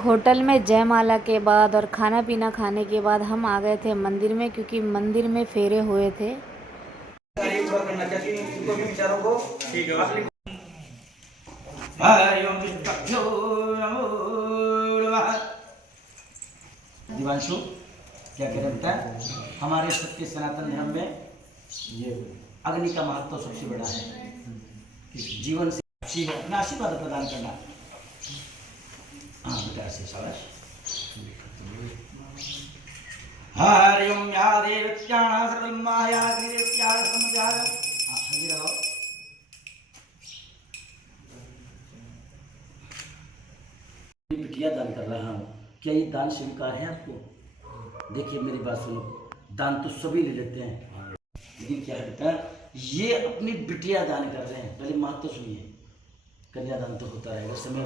Hotel में जयमाला के बाद और खाना पीना खाने के बाद हम आ गए थे मंदिर में, क्योंकि मंदिर में फेरे हुए थे। दिवांशु क्या कह रहे बता, हमारे सत्य सनातन धर्म में ये अग्नि का महत्व सबसे बड़ा है कि जीवन से अच्छी है, अपना आशीर्वाद प्रदान करना। हाँ बेटा ऐसे शाबाश। हरि ओम या देवत्याः सर्वं माया देवत्याः समजाय। हल्दी लगाओ। बिटिया दान कर रहा हूँ, क्या ये दान स्वीकार है आपको? देखिए मेरी बात सुनो, दान तो सभी ले लेते हैं, लेकिन क्या है बेटा, ये अपनी बिटिया दान कर रहे हैं। पहले महत्व तो सुनिए, कन्यादान तो होता रहेगा समय,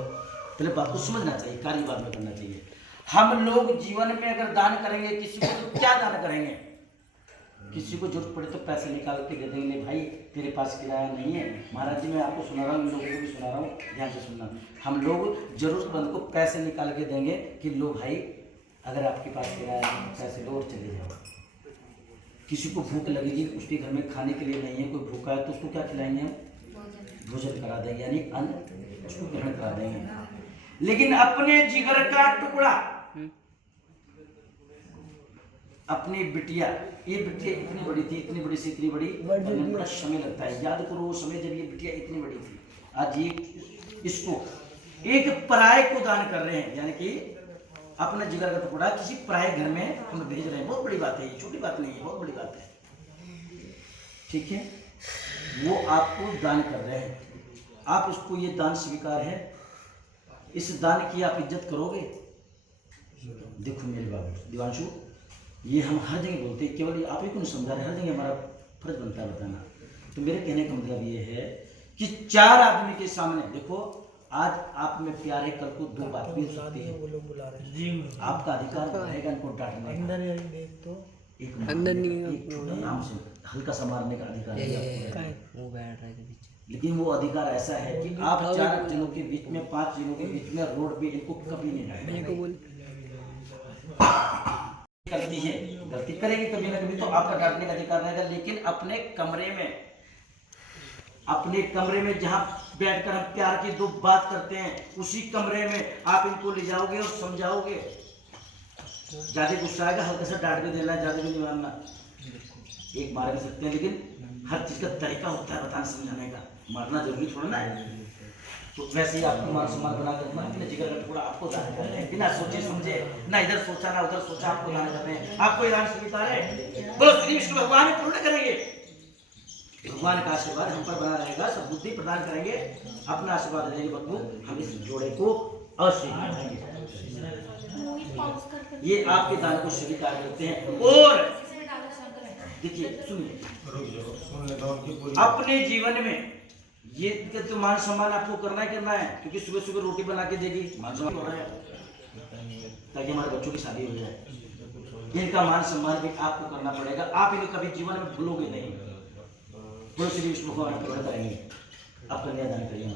पहले बात को समझना चाहिए, कार्य बाद में करना चाहिए। हम लोग जीवन में अगर दान करेंगे किसी को, तो क्या दान करेंगे? किसी को जरूरत पड़े तो पैसे निकाल के दे देंगे, भाई तेरे पास किराया नहीं है। महाराज जी मैं आपको सुना रहा हूँ, लोगों को भी सुना रहा हूँ, ध्यान से सुनना। हम लोग जरूरतमंद को पैसे निकाल के देंगे कि लो भाई अगर आपके पास किराया है पैसे लो और चले जाओ। किसी को भूख लगेगी, उसके घर में खाने के लिए नहीं है, कोई भूखा है तो उसको क्या खिलाएंगे हम? भोजन करा देंगे, यानी अन्न उसको ग्रहण करा देंगे। लेकिन अपने जिगर का टुकड़ा, अपनी बिटिया, ये बिटिया इतनी बड़ी थी, इतनी बड़ी से इतनी बड़ी, बड़ा समय लगता है। याद करो वो समय जब ये बिटिया इतनी बड़ी थी। आज ये इसको एक पराये को दान कर रहे हैं, यानी कि अपने जिगर का टुकड़ा किसी पराये घर में हम भेज रहे हैं। बहुत बड़ी बात है, ये छोटी बात नहीं है, बहुत बड़ी बात है। ठीक है, वो आपको दान कर रहे हैं, आप उसको ये दान स्वीकार है, इस दान की आप इज्जत करोगे? देखो मेरे बाबू दिवांशु, ये हम हर जगह बोलते हैं, केवल आप ही को नहीं समझा रहे, हर जगह हमारा फर्ज बनता है बताना। तो मेरे कहने का मतलब ये है कि चार आदमी के सामने देखो, आज आप में प्यार है, कल को दो बात भी हो सकती है। आपका अधिकार रहेगा इनको डांटने का, एक नाम से हल्का सा मारने का अधिकार है, लेकिन वो अधिकार ऐसा है कि आप चार जनों के बीच में, पांच जनों के बीच में रोड पे इनको कभी नहीं डांटेंगे। करती है, गलती करेगी कभी ना कभी तो आपका डांटने का अधिकार रहेगा, लेकिन अपने कमरे में जहां बैठकर हम प्यार की दो बात करते हैं, उसी कमरे में आप इनको ले जाओगे और समझाओगे। ज्यादा गुस्सा आएगा हल्का सा डांट के देना, ज्यादा भी नहीं मारना। एक मार भी सकते हैं, लेकिन हर चीज का तरीका होता है बताने समझाने का, मारना जरूरी छोड़ना है। तो वैसे ही आपको मान सम्मान बना कर अपने जिगर का टुकड़ा आपको दान कर रहे हैं, बिना सोचे समझे, ना इधर सोचा ना उधर सोचा, आपको दान कर रहे हैं। आपको दान स्वीकार है? बोलो श्री विष्णु भगवान पूर्ण करेंगे, भगवान का आशीर्वाद हम पर बना रहेगा, सब बुद्धि प्रदान करेंगे, अपना आशीर्वाद देंगे बब्बू, हम इस जोड़े को अवश्य करेंगे। ये आपके दान को स्वीकार करते हैं। और देखिए सुनिए, अपने जीवन में ये तो मान सम्मान आपको करना ही करना है, क्योंकि सुबह सुबह रोटी बना के देगी, मान सम्मान हो रहा है ताकि हमारे बच्चों की शादी हो जाए। इनका मान सम्मान भी आपको करना पड़ेगा, आप इन्हें कभी जीवन में भूलोगे नहीं। बोलो श्री विष्णु भगवान करेंगे, आप कन्यादान करिए।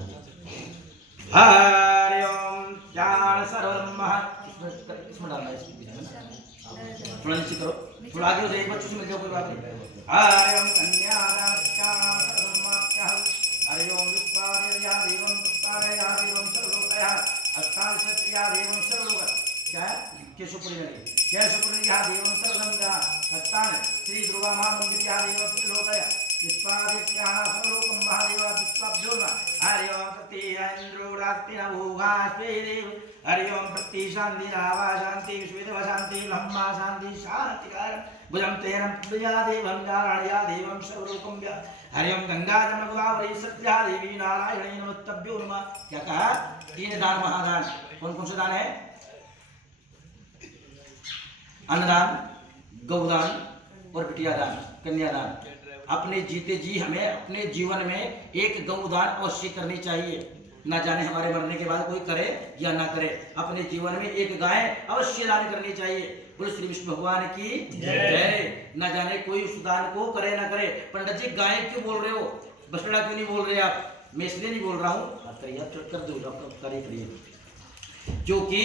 हरि ओम ज्ञान सर्वम, इसमें डालना है, थोड़ा नीचे करो, थोड़ा आगे हो जाए, बच्चों से मिल जाओ, कोई बात नहीं। हरि ओम कन्यादान हरि ओम विस्वादया देवं विस्वादया देवं सर्वलोकया अष्टादशया देवं सर्वलोक। क्या है? केशवपुरी लगे, केशवपुरी या देवं सर्वलोकया अष्टान श्री दुर्गा मां मंदिरया देवं सर्वलोकया विस्वादया सर्वलोकं महादेवा विश्वाभ्यो नमः। हरि ओम प्रति इंद्रोरास्ति नभोगास्तेदेव। हरि ओम प्रति शांति रावा शांति विश्वेदेव शांति ब्रह्मा शांति शांतिकार भुजं तेरं प्रिया देवं नारायणया देवं सर्वलोकं व्या। हरि ओम गंगा जमगोदावरी सत्या देवी नारायणी नमस्तभ्यो नमः। क्या कहा? तीन दान महादान। कौन कौन से दान है? अन्नदान, गौदान और बिटिया दान, कन्यादान। अपने जीते जी हमें अपने जीवन में एक गौदान अवश्य करनी चाहिए। ना जाने हमारे मरने के बाद कोई करे या ना करे, अपने जीवन में एक गाय अवश्य दान करनी चाहिए। बोलो श्री विष्णु भगवान की जय। ना जाने कोई उस दान को करे ना करे। पंडित जी गाय क्यों बोल रहे हो, बछड़ा क्यों नहीं बोल रहे आप? मैं इसलिए नहीं बोल रहा हूँ, कर दो, क्योंकि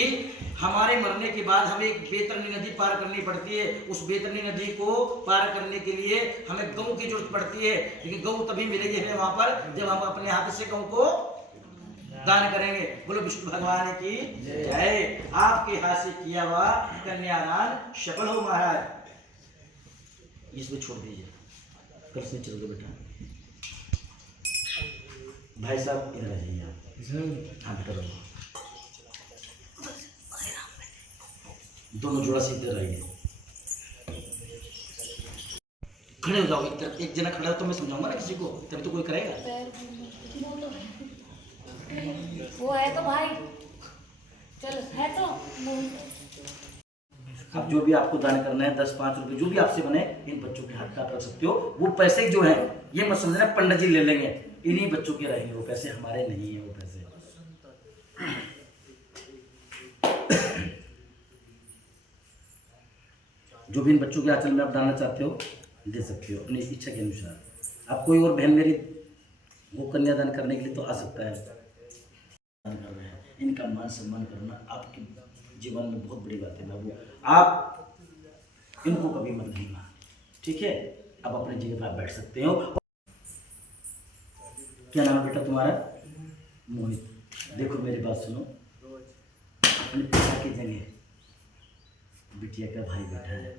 हमारे मरने के बाद हमें एक बैतरणी नदी पार करनी पड़ती है। उस बैतरणी नदी को पार करने के लिए हमें गऊ की जरूरत पड़ती है, लेकिन गऊ तभी मिलेगी हमें वहां पर जब हम अपने हाथ से गऊ को दान करेंगे। बोलो विष्णु भगवान की जय। आपके हाथ से किया हुआ कन्यादान सफल हो महाराज। इसमें छोड़ दीजिए, कल से चल दो बेटा। भाई साहब इधर आ जाइए आप। हाँ बेटा रहो, दोनों जोड़ा से इधर आइए, खड़े हो जाओ। एक जना खड़ा हो तो मैं समझाऊंगा ना किसी को, तभी तो कोई करेगा। वो है तो भाई, चलो है तो। अब जो भी आपको दान करना है 10-5 रुपए जो भी आपसे बने, इन बच्चों के हाथ का रख सकते हो। वो पैसे जो है ये मत समझना पंडित जी ले लेंगे, इन्हीं बच्चों के रहेंगे वो पैसे, हमारे नहीं है वो पैसे। जो भी इन बच्चों के आंचल में आप डालना चाहते हो दे सकते हो अपनी इच्छा के अनुसार। आप कोई और बहन मेरी वो कन्यादान करने के लिए तो आ सकता है। दान कर रहे हैं, इनका मान सम्मान करना आपके जीवन में बहुत बड़ी बात है बाबू। आप इनको कभी मत भूलना, ठीक है? आप अपनी जगह पर आप बैठ सकते हो। क्या नाम है बेटा तुम्हारा? मोहित। देखो मेरी बात सुनो, अपने पिता की जगह बिटिया का भाई बैठा है,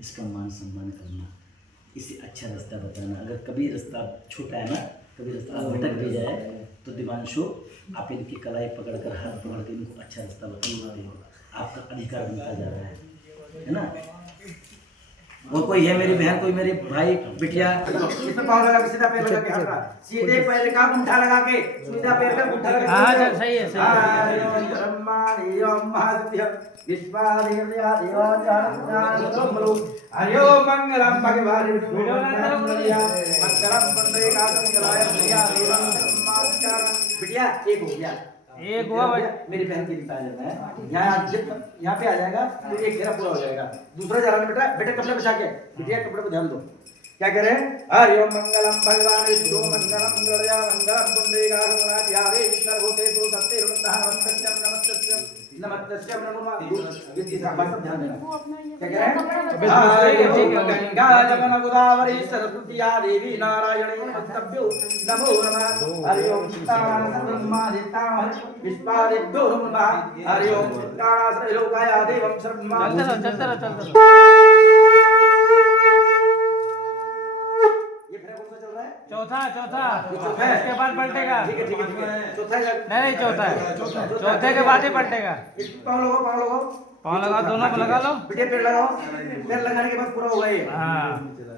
इसका मान सम्मान करना, इसे अच्छा रास्ता बताना। अगर कभी रास्ता छोटा है ना, कभी रास्ता भटक भी जाए तो दिवांशु आप इनकी कलाई पकड़कर हाथ पकड़ के इनको अच्छा रास्ता बताते हो। आपका अधिकार बनता जा रहा है ना? वो कोई है मेरी बहन, कोई मेरी भाई बिटिया, इसमें पाँव लगा के सीधा पैर लगा के हट रहा, सीधे पैर का अंगूठा लगा के सीधा पैर का अंगूठा लगा के। हाँ सही है, सही है। हरिओ मंगलम भगवान विष्णु मंगलम वंदे कांतमंगलाय बिटिया एक हो गया, एक हुआ भाई। मेरी बहन की लिखा है यहाँ पे आ जाएगा तो एक घेरा पूरा हो जाएगा। दूसरा जा रहा है बेटा, बेटे कपड़े बचा के, बिटिया कपड़े को ध्यान दो। क्या कह रहे हैं? हरि ओम मंगलम भगवान विष्णु मंगलम मंगलया मंगलम पुंडरीकाक्षराज यादे सर्वभूतेषु सत्येर्वन्दः नमस्तस्यं नमस्तस्यं नमः। ये बात सब ध्यान देना। क्या कह रहे हैं? गंगा जमुना गोदावरी सरस्वती या देवी नारायणी नमस्तभ्यो नमो नमः। हरि ओम सर्वमादिता विश्वादिभ्यो नमः। हरि ओम काणासुरलोकाय देवं सर्वमा। चलते रहो। चौथा इसके बाद पलटेगा। ठीक है चौथा नहीं चौथा है, चौथे के बाद ही पलटेगा। पाँव लगाओ पाँव लगाओ, दोनों को लगा लो। बिटिया पैर लगाओ, पैर लगाने के बाद पूरा होगा ये। हाँ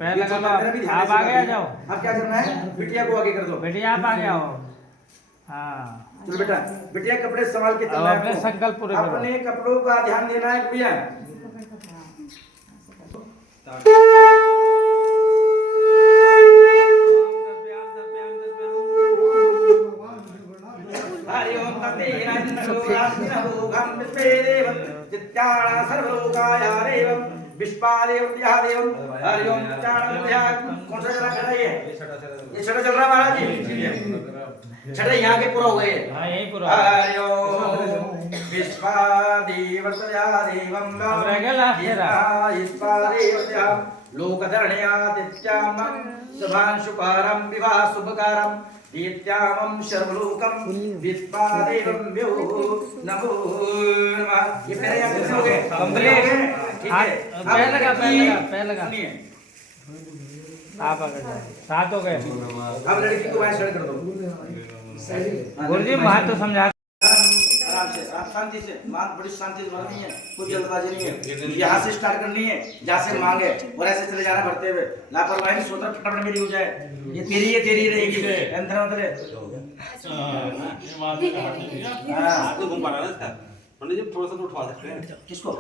पैर लगा लो। आप आगे आ जाओ। अब क्या करना है? बिटिया को आगे कर दो। बेटिया आप आगे आओ। हाँ चलो बेटा, बिटिया कपड़े संभाल के चलना है। अपने संकल्प पूरे करो। अपने कपड़ों का ध्यान देना है भैया। हरि ओम तत्तेनागोगम विश्वेदेव चित्ताणा सर्वलोकाय देवं विश्वादेव देवं। हरि ओम कौन सा चल रहा है? ये छठा चल रहा है महाराज जी। छठा यहाँ के पूरा हो गए। हाँ यही पूरा। हरि ओम विश्वादेव देवं विश्वादेव लोकधरणयादित्याम शुभांशुकारं विवाह शुभकारं दीत्यामं सर्वलोकं विश्वादेवं व्यो नमो नमः। ये पहले यहाँ कितने हो गए? कंप्लीट। ठीक है, पैर लगा। सुनिए, आप आगे जाओ। 7 हो गए। अब लड़की को वहाँ खड़ा कर दो। गुरुजी बात तो समझा। आराम से, आप शांति से, बात बड़ी शांति से भरनी है, कोई जल्दबाजी नहीं है। यहाँ से स्टार्ट करनी है, जहाँ से मांगे और ऐसे चले जाना भरते हुए। लापरवाही नहीं सोचना फटाफट मेरी हो जाए। ये तेरी रहेगी। अंदर उधर आपको घूम पा रहा है ना? पंडित जी थोड़ा सा तो उठवा सकते हैं। किसको?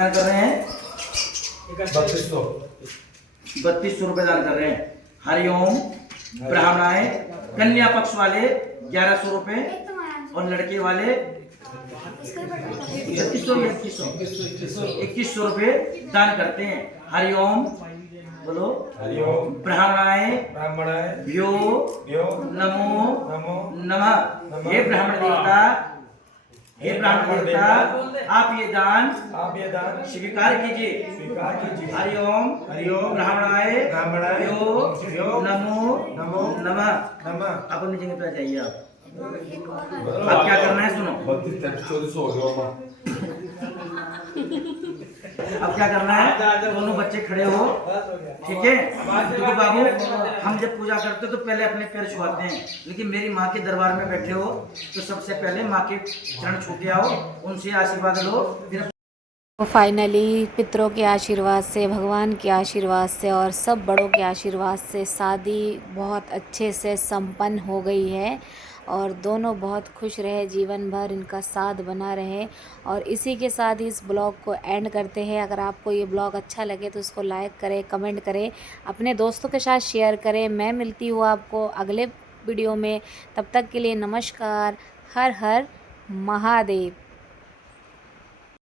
कर रहे हैं 3200 रुपए दान कर रहे हैं। हरिओम ब्राह्मणाएं कन्या पक्ष वाले 1100 रुपए और लड़के वाले 2100 रुपए दान करते हैं। हरिओम बोलो। हरिओम ब्राह्मणाएं ब्राह्मणाय भ्यो भ्यो नमो नमो नमः। हे ब्राह्मण देवता, हे ब्राह्मण देवता, आप ये दान आप ये दान स्वीकार कीजिए। स्वीकार कीजिए। हरिओम हरिओम ब्राह्मणाय ब्राह्मणाय भ्यो नमो नमो नमः। नमः। आप अपनी जगह पे आ जाइए। आप क्या करना है सुनो। 32 हो गया अब क्या करना है, दोनों बच्चे खड़े हो, ठीक है। देखो बाबू, हम जब पूजा करते हो तो पहले अपने पैर छुआते हैं, लेकिन मेरी माँ के दरबार में बैठे हो तो सबसे पहले माँ के चरण छू के आओ, उनसे आशीर्वाद लो। फिर तो फाइनली पितरों के आशीर्वाद से, भगवान के आशीर्वाद से और सब बड़ों के आशीर्वाद से शादी बहुत अच्छे से संपन्न हो गई है और दोनों बहुत खुश रहे, जीवन भर इनका साथ बना रहे। और इसी के साथ ही इस ब्लॉग को एंड करते हैं। अगर आपको ये ब्लॉग अच्छा लगे तो उसको लाइक करें, कमेंट करें, अपने दोस्तों के साथ शेयर करें। मैं मिलती हूँ आपको अगले वीडियो में, तब तक के लिए नमस्कार। हर हर महादेव।